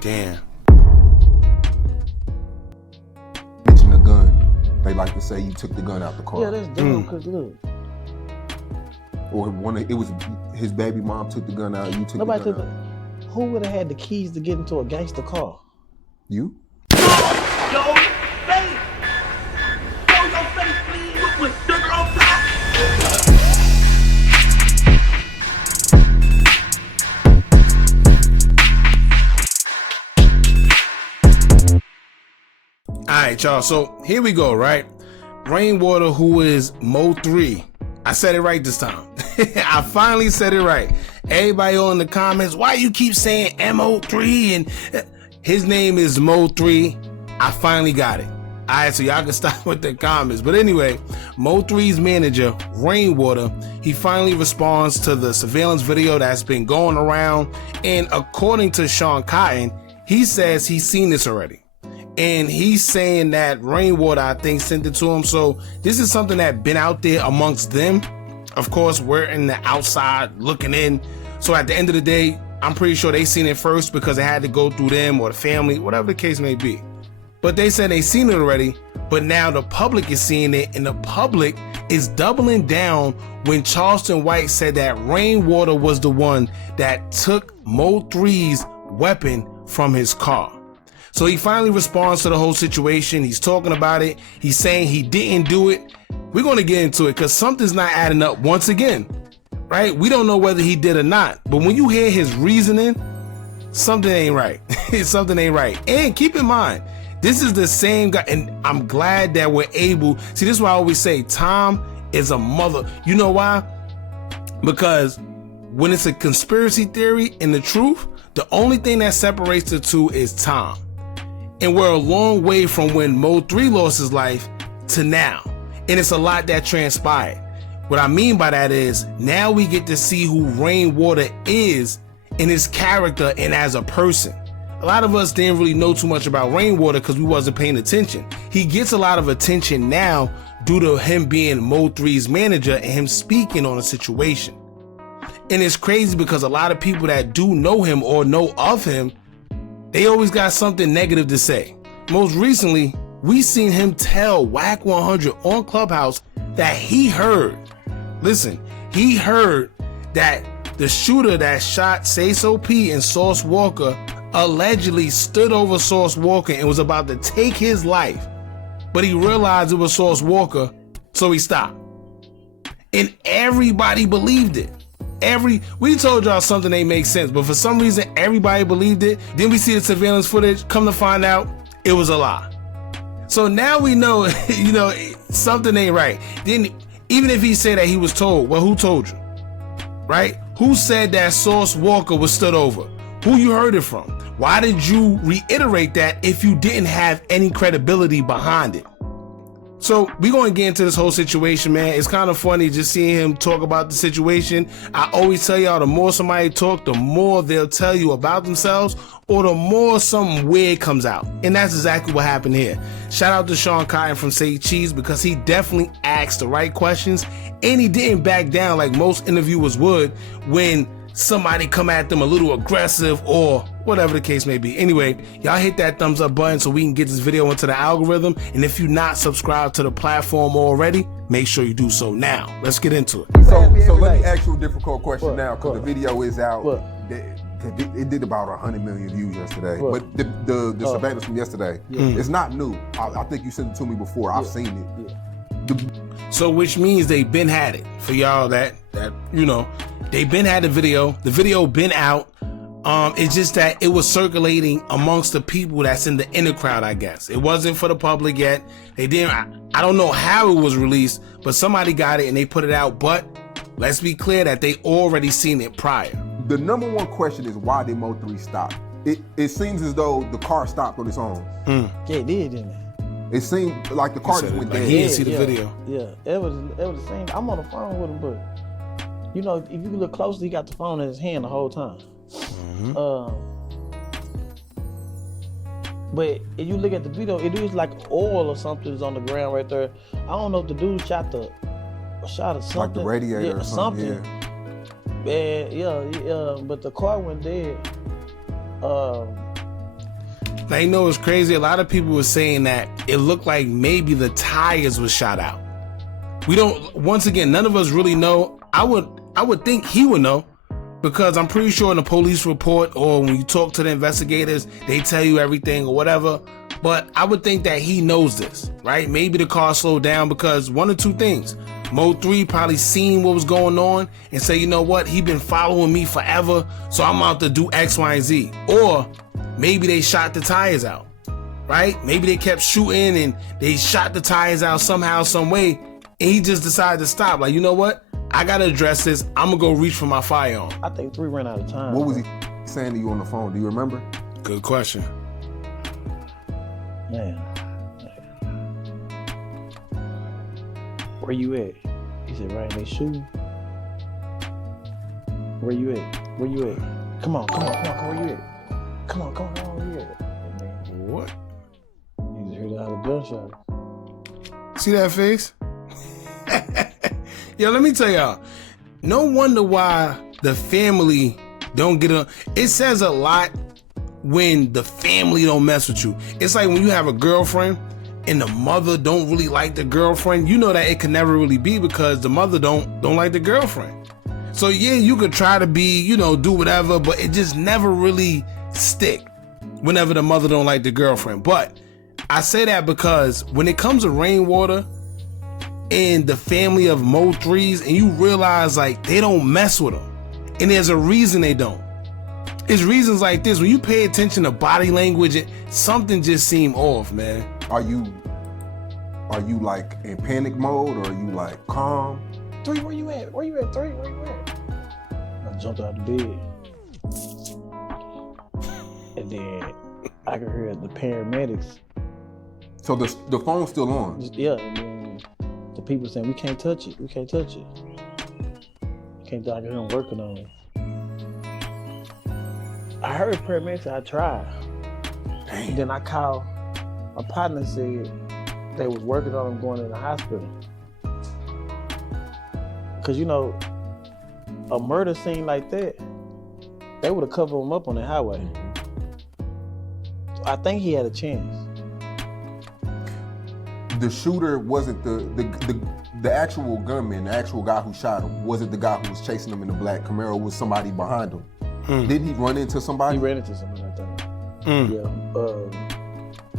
Damn. Mention the gun. They like to say you took the gun out the car. Yeah, that's dumb, because look. Or it was his baby mom took the gun out, you took Nobody the gun took out. Who would have had the keys to get into a gangster car? You? Yo, face! Show your face, please! With sugar on top! Alright, y'all, so here we go, right? Rainwater, who is Mo3. I said it right this time. I finally said it right. Everybody on the comments, why you keep saying Mo3? And his name is Mo3. I finally got it. Alright, so y'all can stop with the comments. But anyway, Mo3's manager, Rainwater, he finally responds to the surveillance video that's been going around. And according to Sean Cotton, he says he's seen this already. And he's saying that Rainwater, I think, sent it to him. So this is something that been out there amongst them. Of course, we're in the outside looking in. So at the end of the day, I'm pretty sure they seen it first because it had to go through them or the family, whatever the case may be. But they said they seen it already. But now the public is seeing it, and the public is doubling down when Charleston White said that Rainwater was the one that took Mo3's weapon from his car. So he finally responds to the whole situation. He's talking about it. He's saying he didn't do it. We're going to get into it because something's not adding up once again, right? We don't know whether he did or not. But when you hear his reasoning, something ain't right. Something ain't right. And keep in mind, this is the same guy. And I'm glad that we're able. See, this is why I always say Tom is a mother. You know why? Because when it's a conspiracy theory and the truth, the only thing that separates the two is Tom. And we're a long way from when Mo3 lost his life to now. And it's a lot that transpired. What I mean by that is now we get to see who Rainwater is in his character and as a person. A lot of us didn't really know too much about Rainwater because we wasn't paying attention. He gets a lot of attention now due to him being Mo3's manager and him speaking on a situation. And it's crazy because a lot of people that do know him or know of him, they always got something negative to say. Most recently, we seen him tell Whack 100 on Clubhouse that he heard, listen, he heard that the shooter that shot Say So P and Sauce Walker allegedly stood over Sauce Walker and was about to take his life. But he realized it was Sauce Walker, so he stopped. And everybody believed it. We told y'all something ain't make sense, but for some reason everybody believed it. Then we see the surveillance footage, come to find out it was a lie. So now we know, something ain't right. Then even if he said that he was told, well, who told you? Right? Who said that Sauce Walker was stood over? Who you heard it from? Why did you reiterate that if you didn't have any credibility behind it? So we're going to get into this whole situation, man. It's kind of funny just seeing him talk about the situation. I always tell y'all, the more somebody talk, the more they'll tell you about themselves, or the more something weird comes out. And that's exactly what happened here. Shout out to Sean Cotton from Say Cheese because he definitely asked the right questions and he didn't back down like most interviewers would when somebody come at them a little aggressive or whatever the case may be. Anyway, y'all hit that thumbs up button so we can get this video into the algorithm. And if you're not subscribed to the platform already, make sure you do so now. Let's get into it. So let me ask you a difficult question now because the video is out. It did about 100 million views yesterday. But the surveillance from yesterday, it's not new. I think you sent it to me before. I've seen it. So which means they been had it. For y'all that they been had the video. The video been out. It's just that it was circulating amongst the people that's in the inner crowd, I guess. It wasn't for the public yet. They didn't, I don't know how it was released, but somebody got it and they put it out. But let's be clear that they already seen it prior. The number one question is, why did Mo3 stop? It seems as though the car stopped on its own. Yeah, it did, didn't it? It seemed like the car just went dead. He didn't see the video. Yeah, it was the same. I'm on the phone with him, but if you look closely, he got the phone in his hand the whole time. But if you look at the video, it is like oil or something is on the ground right there. I don't know if the dude shot or something. Like the radiator or something. Yeah, but the car went dead. Now, you know what's crazy? A lot of people were saying that it looked like maybe the tires was shot out. We don't, once again, none of us really know. I would think he would know, because I'm pretty sure in the police report or when you talk to the investigators, they tell you everything or whatever. But I would think that he knows this, right? Maybe the car slowed down because one or two things. Mo3 probably seen what was going on and say, you know what? He been following me forever, so I'm out to do X, Y, and Z. Or maybe they shot the tires out, right? Maybe they kept shooting and they shot the tires out somehow, some way, and he just decided to stop. Like, you know what? I gotta address this. I'm gonna go reach for my firearm. I think 3 ran out of time. What was he saying to you on the phone? Do you remember? Good question. Man. Where you at? He said, right, they shooting. Where you at? Where you at? Come on, where you at? Come on, where you at? And then, What? you just heard all the gunshots. See that face? Yo, let me tell y'all. No wonder why the family don't get a... It says a lot when the family don't mess with you. It's like when you have a girlfriend and the mother don't really like the girlfriend, you know that it can never really be because the mother don't like the girlfriend. So yeah, you could try to be, you know, do whatever, but it just never really stick whenever the mother don't like the girlfriend. But I say that because when it comes to Rainwater and the family of Mo3's, and you realize like they don't mess with them, and there's a reason they don't. It's reasons like this. When you pay attention to body language, something just seemed off, man. Are you like in panic mode, or are you like calm? 3, where you at? Where you at, 3? Where you at? I jumped out of bed. And then I could hear the paramedics. So the phone's still on? Yeah, and then the people saying, we can't touch it. I can hear them working on it. I heard paramedics, I tried. Dang. And then I called, my partner said they was working on him going in the hospital. Cause you know, a murder scene like that, they would have covered him up on the highway. So I think he had a chance. The shooter wasn't the actual gunman, the actual guy who shot him, wasn't the guy who was chasing him in the black Camaro, was somebody behind him. Didn't he run into somebody? He ran into somebody, I think. Yeah.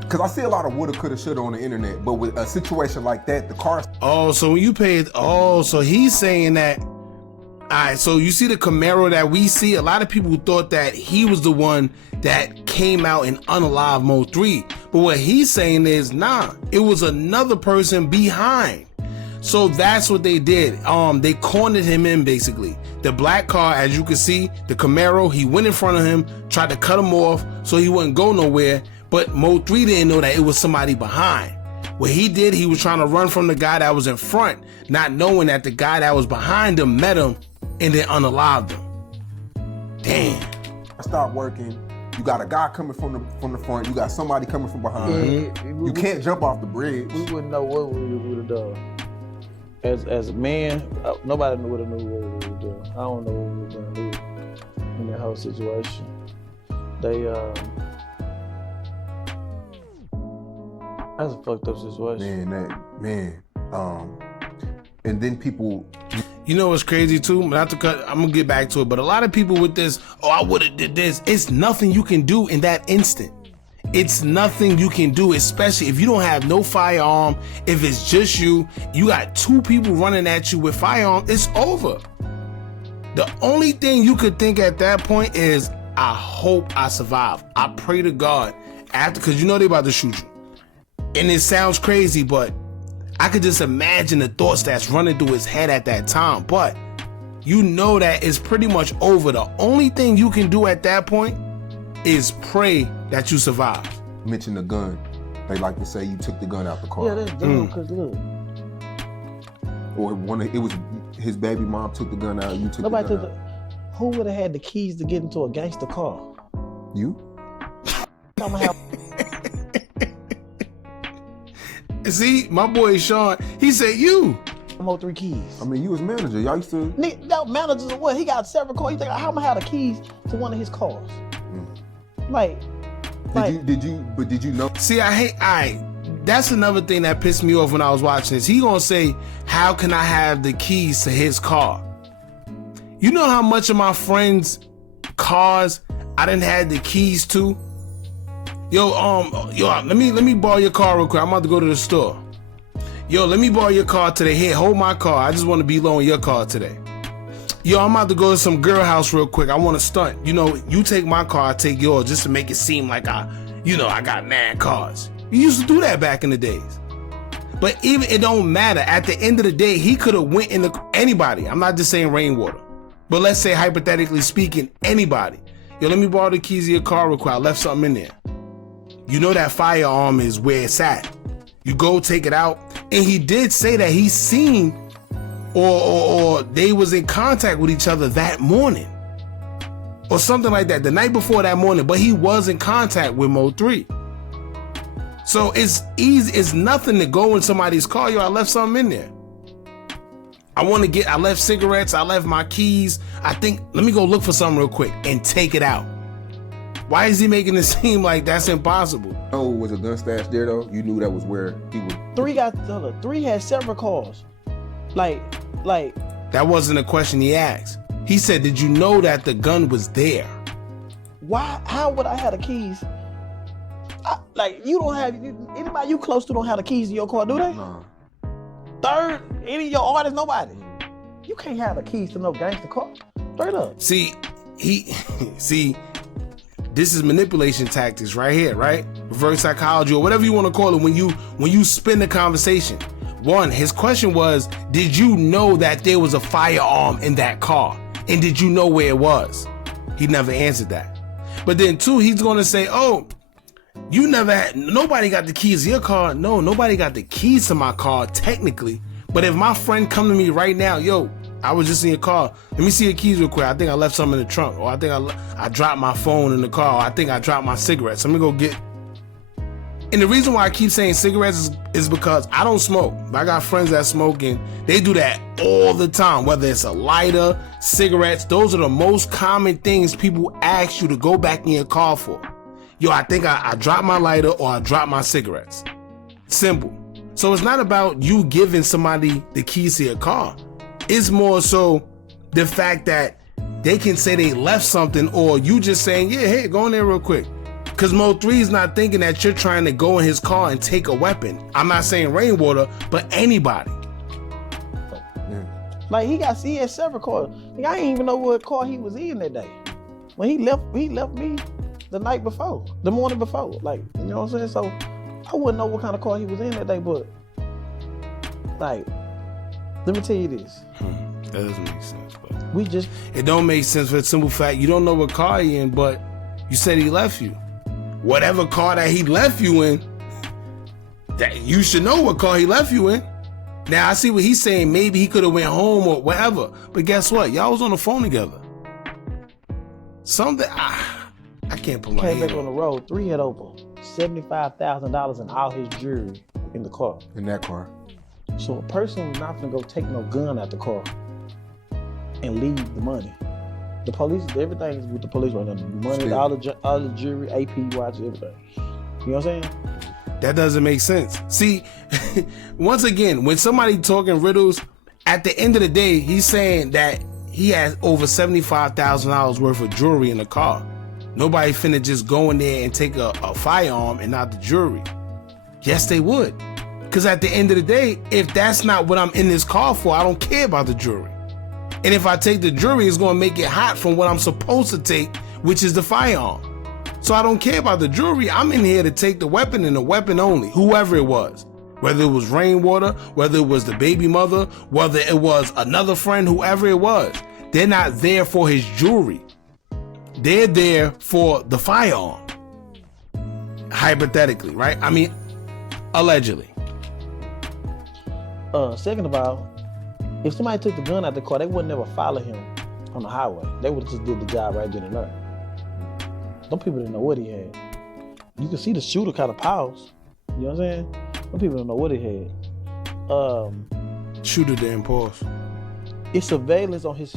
Because I see a lot of woulda, coulda, shoulda on the internet, but with a situation like that, the car... Oh, so when you paid... Oh, so he's saying that... All right, so you see the Camaro that we see, a lot of people thought that he was the one that came out and unalived Mo3. But what he's saying is, nah, it was another person behind. So that's what they did. They cornered him in, basically. The black car, as you can see, the Camaro, he went in front of him, tried to cut him off so he wouldn't go nowhere. But Mo3 didn't know that it was somebody behind. What he did, he was trying to run from the guy that was in front, not knowing that the guy that was behind him met him and then unalived him. Damn. I stopped working. You got a guy coming from the front. You got somebody coming from behind. You can't jump off the bridge. We wouldn't know what we would have done. As a man, nobody would have knew what we would have done. I don't know what we were gonna do in that whole situation. That's a fucked up situation. And then people... You know what's crazy too? Not to cut, I'm gonna get back to it, but a lot of people with this, oh, I would've did this. It's nothing you can do in that instant. It's nothing you can do, especially if you don't have no firearm. If it's just you got 2 people running at you with firearm, it's over. The only thing you could think at that point is, I hope I survive. I pray to God after, because you know they about to shoot you. And it sounds crazy, but I could just imagine the thoughts that's running through his head at that time. But you know that it's pretty much over. The only thing you can do at that point is pray that you survive. Mention the gun. They like to say you took the gun out the car. Yeah, that's dumb, because look. Or it was his baby mom took the gun out, you took Nobody the gun took out. Who would have had the keys to get into a gangster car? You? See, my boy Sean, he said you. Mo3 keys. I mean, you was manager. Y'all used to... No, managers of what? He got several cars. You think, how am I have the keys to one of his cars? Like, Did you know? See, that's another thing that pissed me off when I was watching this. He gonna say, how can I have the keys to his car? You know how much of my friends' cars I didn't have the keys to? Yo, let me borrow your car real quick. I'm about to go to the store. Yo, let me borrow your car today. Here, hold my car. I just want to be low on your car today. Yo, I'm about to go to some girl house real quick. I want to stunt. You know, you take my car, I take yours, just to make it seem like I got 9 cars. You used to do that back in the days. But even it don't matter. At the end of the day, he could have went into anybody. I'm not just saying Rainwater. But let's say, hypothetically speaking, anybody. Yo, let me borrow the keys of your car real quick. I left something in there. You know that firearm is where it's at. You go take it out. And he did say that he seen or they was in contact with each other that morning. Or something like that, the night before that morning. But he was in contact with Mo3. So it's easy. It's nothing to go in somebody's car. Yo, I left something in there. I left cigarettes. I left my keys. Let me go look for something real quick and take it out. Why is he making it seem like that's impossible? Oh, was a gun stash there though? You knew that was where he was. 3 had several cars. Like. That wasn't a question he asked. He said, did you know that the gun was there? Why? How would I have the keys? You don't have, anybody you close to don't have the keys to your car, do they? No. Third, any of your artists, nobody. You can't have the keys to no gangster car. Straight up. See, this is manipulation tactics right here, right? Reverse psychology or whatever you want to call it when you spin the conversation. One, his question was, did you know that there was a firearm in that car? And did you know where it was? He never answered that. But then 2, he's going to say, oh, nobody got the keys to your car. No, nobody got the keys to my car technically. But if my friend come to me right now, yo, I was just in your car. Let me see your keys real quick. I think I left something in the trunk. Or I think I dropped my phone in the car. Or I think I dropped my cigarettes. Let me go get. And the reason why I keep saying cigarettes is because I don't smoke. I got friends that smoke and they do that all the time. Whether it's a lighter, cigarettes, those are the most common things people ask you to go back in your car for. Yo, I think I dropped my lighter or I dropped my cigarettes. Simple. So it's not about you giving somebody the keys to your car. It's more so the fact that they can say they left something or you just saying, yeah, hey, go in there real quick. Because Mo3's not thinking that you're trying to go in his car and take a weapon. I'm not saying Rainwater, but anybody. Like he had several cars. Like, I didn't even know what car he was in that day. When he left me the night before, the morning before. Like, you know what I'm saying? So I wouldn't know what kind of car he was in that day, but like, let me tell you this. That doesn't make sense. But it don't make sense for the simple fact you don't know what car he in, but you said he left you. Whatever car that he left you in, that you should know what car he left you in. Now I see what he's saying. Maybe he could have went home or whatever. But guess what? Y'all was on the phone together. Something I can't put my head head back on the road. 3 had over $75,000 and all his jewelry in the car. In that car. So a person was not gonna go take no gun out the car and leave the money. The police, everything is with the police right now. The money, all the jewelry, AP watch, everything. You know what I'm saying? That doesn't make sense. See, once again, when somebody talking riddles, at the end of the day, he's saying that he has over $75,000 worth of jewelry in the car. Nobody finna just go in there and take a firearm and not the jewelry. Yes, they would. Because at the end of the day, if that's not what I'm in this car for, I don't care about the jewelry. And if I take the jewelry, it's going to make it hot from what I'm supposed to take, which is the firearm. So I don't care about the jewelry. I'm in here to take the weapon and the weapon only, whoever it was. Whether it was Rainwater, whether it was the baby mother, whether it was another friend, whoever it was. They're not there for his jewelry. They're there for the firearm. Hypothetically, right? I mean, allegedly. Second of all, if somebody took the gun out the car, they would never follow him on the highway. They would have just did the job right then and there. Them people didn't know what he had. You can see the shooter kind of pause. You know what I'm saying? Some people don't know what he had. Shooter didn't pause. It's surveillance on his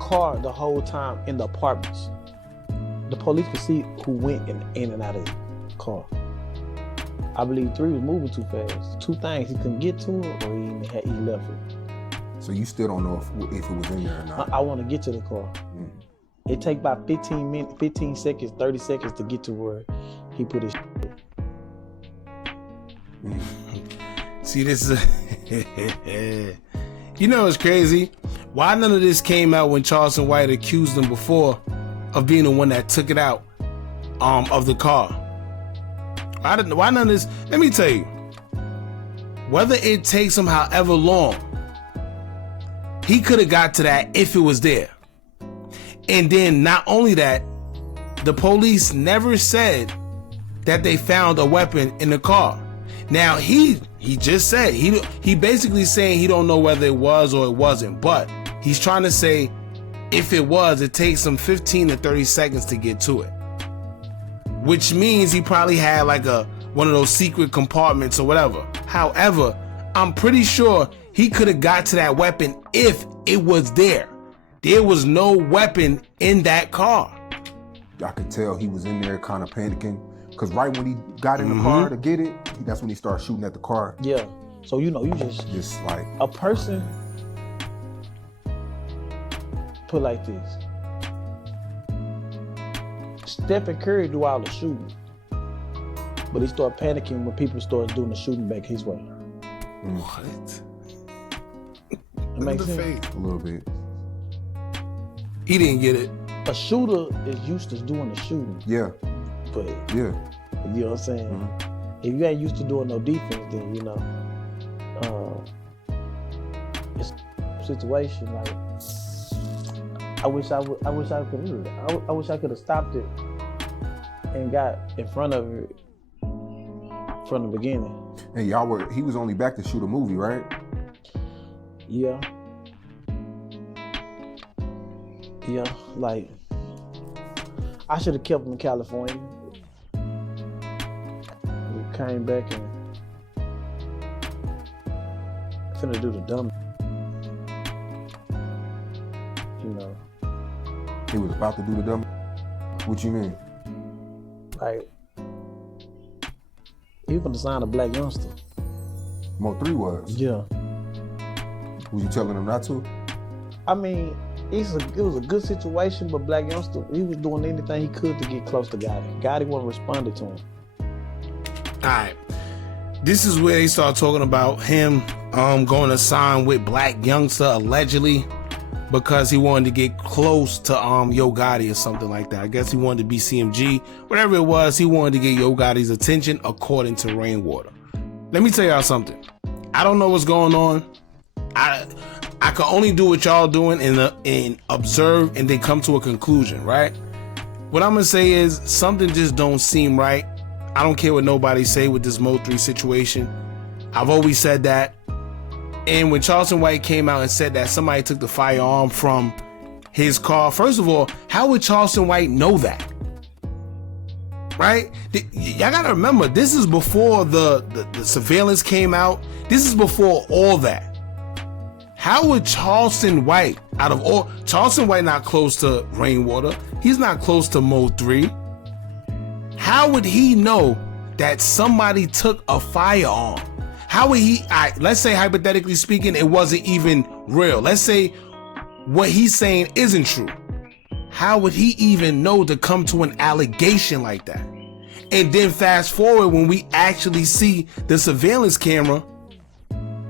car the whole time in the apartments. the police could see who went in and out of the car. I believe 3 was moving too fast. 2 things, he couldn't get to it, or he left it. So you still don't know if it was in there or not? I want to get to the car. It take about 15 seconds, 30 seconds to get to where he put his shit. See, this is you know what's crazy? Why none of this came out when Charleston White accused him before of being the one that took it out of the car? Why none of this? Let me tell you, whether it takes him however long, he could have got to that if it was there. And then not only that, the police never said that they found a weapon in the car. Now he just said he basically saying he don't know whether it was or it wasn't, but he's trying to say if it was, it takes him 15 to 30 seconds to get to it, which means he probably had like one of those secret compartments or whatever. However, I'm pretty sure he could have got to that weapon if it was there. There was no weapon in that car. I could tell he was in there kind of panicking, because right when he got in the car to get it, that's when he started shooting at the car. Yeah. So you just like a person put like this. Stephen Curry do all the shooting, but he started panicking when people started doing the shooting back his way. What? It makes sense. Face. A little bit. He didn't get it. A shooter is used to doing the shooting. Yeah. But yeah. You know what I'm saying? If you ain't used to doing no defense, then it's a situation like I wish I could have stopped it and got in front of it from the beginning. And he was only back to shoot a movie, right? Yeah. Yeah, like I should have kept him in California. We came back and finna do the dumb. You know. He was about to do the dumb. What you mean? Like he was gonna sign a black youngster. Mo3 was? Yeah. Was you telling him not to? I mean, it was a good situation, but black youngster, he was doing anything he could to get close to Gotti. Gotti wasn't responding to him. All right. This is where they start talking about him going to sign with black youngster allegedly because he wanted to get close to Yo Gotti or something like that. I guess he wanted to be CMG. Whatever it was, he wanted to get Yo Gotti's attention according to Rainwater. Let me tell y'all something. I don't know what's going on. I can only do what y'all doing and observe and then come to a conclusion, right? What I'm gonna say is something just don't seem right. I don't care what nobody say with this Mo3's situation. I've always said that. And when Charleston White came out and said that somebody took the firearm from his car, first of all, how would Charleston White know that? Right? Y'all gotta remember, this is before the surveillance came out. This is before all that. How would Charleston White, Charleston White not close to Rainwater, he's not close to Mo3. How would he know that somebody took a firearm? How would he, let's say hypothetically speaking, it wasn't even real. Let's say what he's saying isn't true. How would he even know to come to an allegation like that? And then fast forward when we actually see the surveillance camera,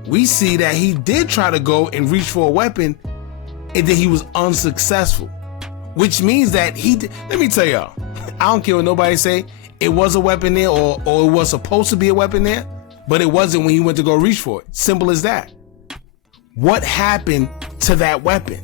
we see that he did try to go and reach for a weapon and then he was unsuccessful, which means that let me tell y'all, I don't care what nobody say, it was a weapon there or it was supposed to be a weapon there, but it wasn't when he went to go reach for it. Simple as that. What happened to that weapon?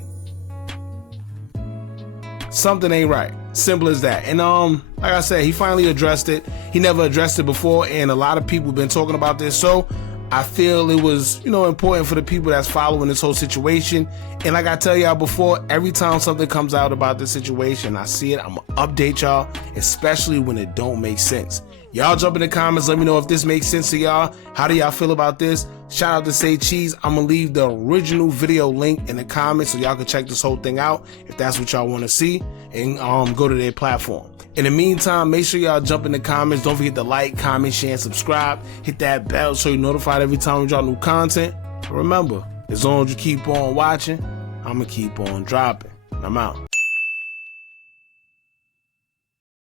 Something ain't right. Simple as that. And like I said, he finally addressed it. He never addressed it before, and a lot of people have been talking about this. So I feel it was, important for the people that's following this whole situation. And like I tell y'all before, every time something comes out about this situation, I see it, I'm gonna update y'all, especially when it don't make sense. Y'all jump in the comments, let me know if this makes sense to y'all. How do y'all feel about this? Shout out to Say Cheese. I'm gonna leave the original video link in the comments so y'all can check this whole thing out if that's what y'all want to see, and go to their platform. In the meantime, make sure y'all jump in the comments. Don't forget to like, comment, share, and subscribe. Hit that bell so you're notified every time we drop new content. And remember, as long as you keep on watching, I'm going to keep on dropping. I'm out.